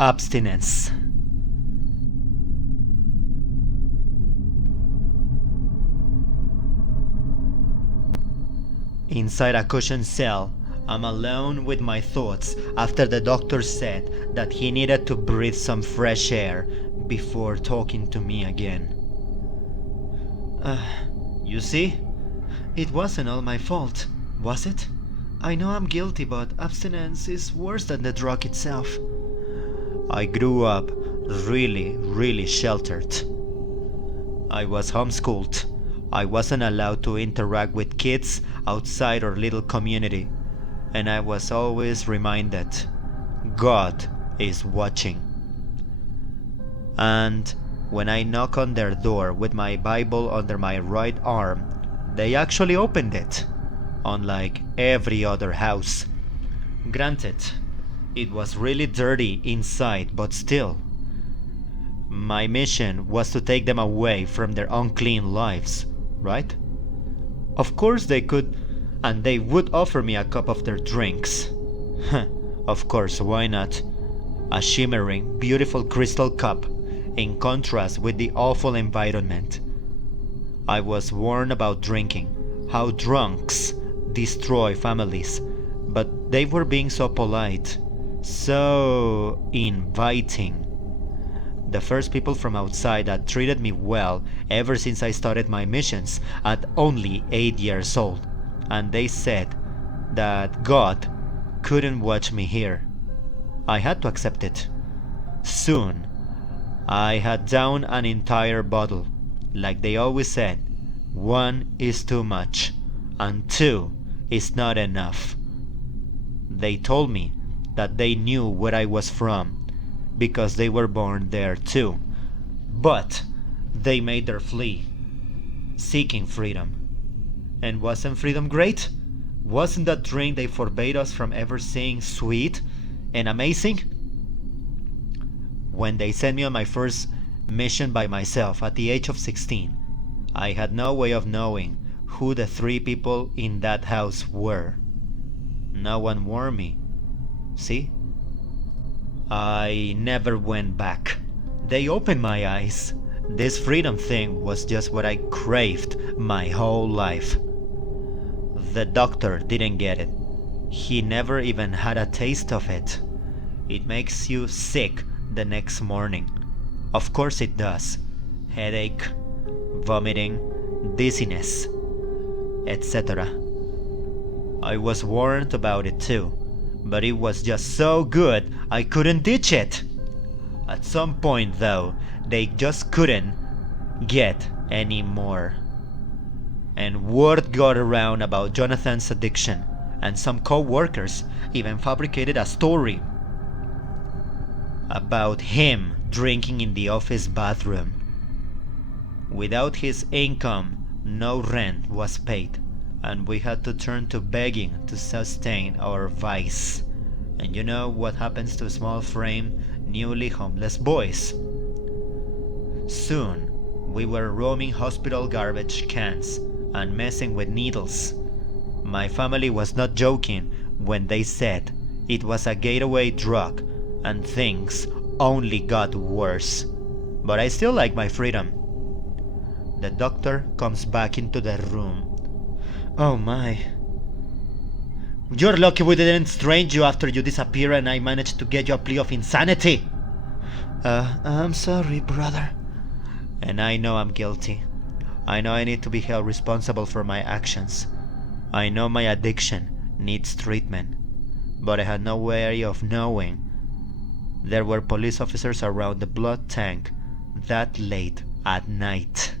Abstinence. Inside a cushioned cell, I'm alone with my thoughts after the doctor said that he needed to breathe some fresh air before talking to me again. You see? It wasn't all my fault, was it? I know I'm guilty, but abstinence is worse than the drug itself. I grew up really sheltered. I was homeschooled. I wasn't allowed to interact with kids outside our little community, and I was always reminded, God is watching. And when I knock on their door with my Bible under my right arm, they actually opened it, unlike every other house. Granted, it was really dirty inside, but still. My mission was to take them away from their unclean lives, right? Of course they could, and they would offer me a cup of their drinks. Of course, why not? A shimmering, beautiful crystal cup, in contrast with the awful environment. I was warned about drinking, how drunks destroy families, but they were being so polite, so inviting. The first people from outside that treated me well ever since I started my missions at only 8 years old, and they said that God couldn't watch me here. I had to accept it. Soon, I had downed an entire bottle. Like they always said, 1 is too much, and 2 is not enough. They told me that they knew where I was from, because they were born there too. But they made their flee, seeking freedom. And wasn't freedom great? Wasn't that drink they forbade us from ever seeing sweet and amazing? When they sent me on my first mission by myself at the age of 16, I had no way of knowing who the 3 people in that house were. No one warned me. See? I never went back. They opened my eyes. This freedom thing was just what I craved my whole life. The doctor didn't get it. He never even had a taste of it. It makes you sick the next morning. Of course it does. Headache, vomiting, dizziness, etc. I was warned about it too, but it was just so good I couldn't ditch it. At some point though, they just couldn't get any more. And word got around about Jonathan's addiction, and some co-workers even fabricated a story about him drinking in the office bathroom. Without his income, no rent was paid, and we had to turn to begging to sustain our vice. And you know what happens to small-frame, newly homeless boys. Soon, we were roaming hospital garbage cans and messing with needles. My family was not joking when they said it was a gateway drug, and things only got worse. But I still like my freedom. The doctor comes back into the room. Oh my. You're lucky we didn't strange you after you disappeared and I managed to get you a plea of insanity. I'm sorry, brother. And I know I'm guilty. I know I need to be held responsible for my actions. I know my addiction needs treatment. But I had no way of knowing there were police officers around the blood tank that late at night.